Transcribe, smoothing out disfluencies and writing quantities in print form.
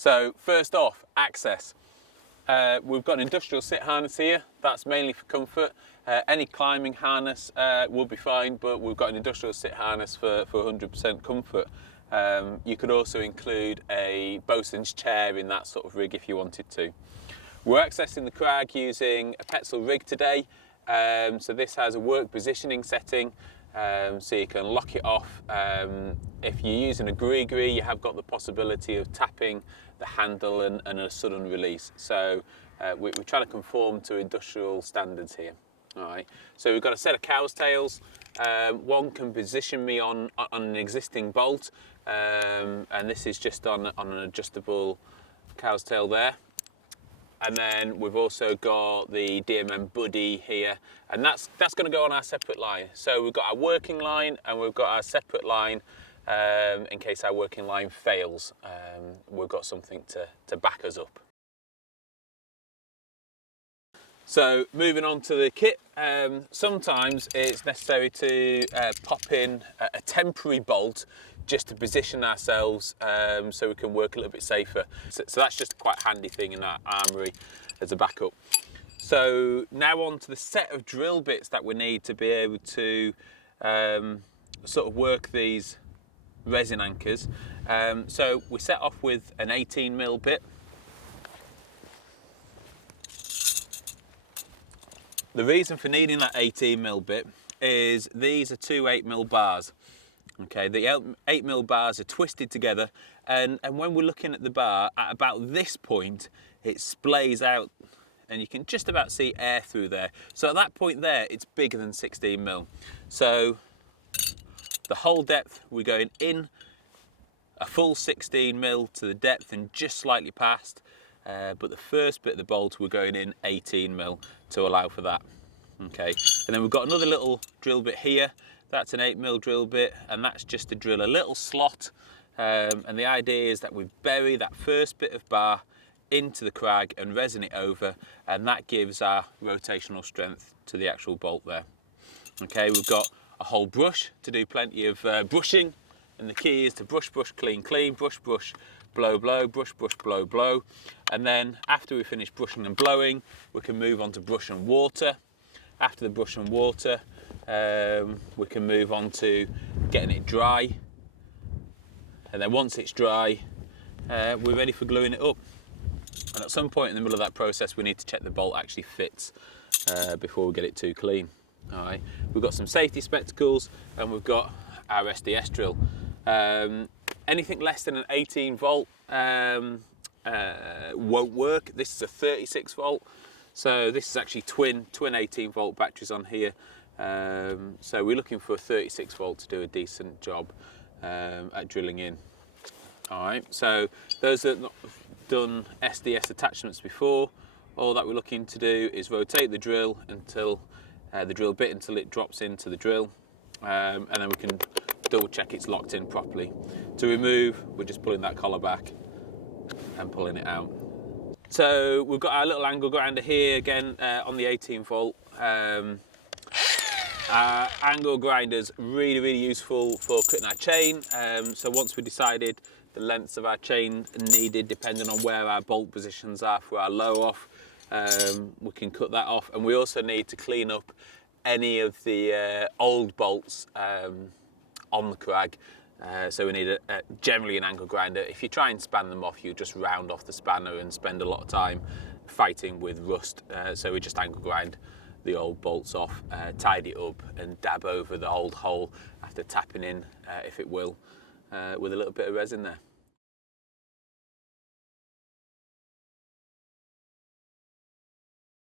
So first off, access. We've got an industrial sit harness here. That's mainly for comfort. Any climbing harness will be fine, but we've got an industrial sit harness for 100% comfort. You could also include a bosun's chair in that sort of rig if you wanted to. We're accessing the crag using a Petzl rig today. So this has a work positioning setting, so you can lock it off. If you're using a gree, you have got the possibility of tapping the handle and a sudden release. So we're trying to conform to industrial standards here. All right. So we've got a set of cow's tails. One can position me on an existing bolt, and this is just on an adjustable cow's tail there. And then we've also got the DMM Buddy here, and that's going to go on our separate line. So we've got our working line and we've got our separate line in case our working line fails. We've got something to back us up. So moving on to the kit, sometimes it's necessary to pop in a temporary bolt just to position ourselves so we can work a little bit safer. So that's just quite a handy thing in our armoury as a backup. So now on to the set of drill bits that we need to be able to sort of work these resin anchors. So we set off with an 18mm bit. The reason for needing that 18mm bit is these are two 8mm bars. Okay, the 8mm bars are twisted together, and when we're looking at the bar, at about this point, it splays out, and you can just about see air through there. So at that point there, it's bigger than 16mm. So the whole depth, we're going in a full 16mm to the depth and just slightly past, but the first bit of the bolt, we're going in 18mm to allow for that. Okay, and then we've got another little drill bit here. That's an 8mm drill bit, and that's just to drill a little slot. And the idea is that we bury that first bit of bar into the crag and resin it over, and that gives our rotational strength to the actual bolt there. Okay, we've got a whole brush to do plenty of brushing, and the key is to brush, brush, clean, clean, brush, brush, blow, blow, brush, brush, blow, blow. And then after we finish brushing and blowing, we can move on to brush and water. After the brush and water, we can move on to getting it dry, and then once it's dry, we're ready for gluing it up. And at some point in the middle of that process, we need to check the bolt actually fits before we get it too clean. All right, we've got some safety spectacles, and we've got our SDS drill. Anything less than an 18 volt won't work. This is a 36 volt. So this is actually twin 18 volt batteries on here. So we're looking for a 36 volt to do a decent job at drilling in. All right, so those that have not done SDS attachments before, all that we're looking to do is rotate the drill until the drill bit until it drops into the drill, and then we can double check it's locked in properly. To remove, we're just pulling that collar back and pulling it out. So we've got our little angle grinder here again on the 18 volt. Our angle grinder's really useful for cutting our chain. So once we decided the lengths of our chain needed, depending on where our bolt positions are for our low off, we can cut that off. And we also need to clean up any of the old bolts on the crag. So we need generally an angle grinder. If you try and span them off, you just round off the spanner and spend a lot of time fighting with rust. So we just angle grind the old bolts off, tidy it up and dab over the old hole after tapping in, if it will, with a little bit of resin there.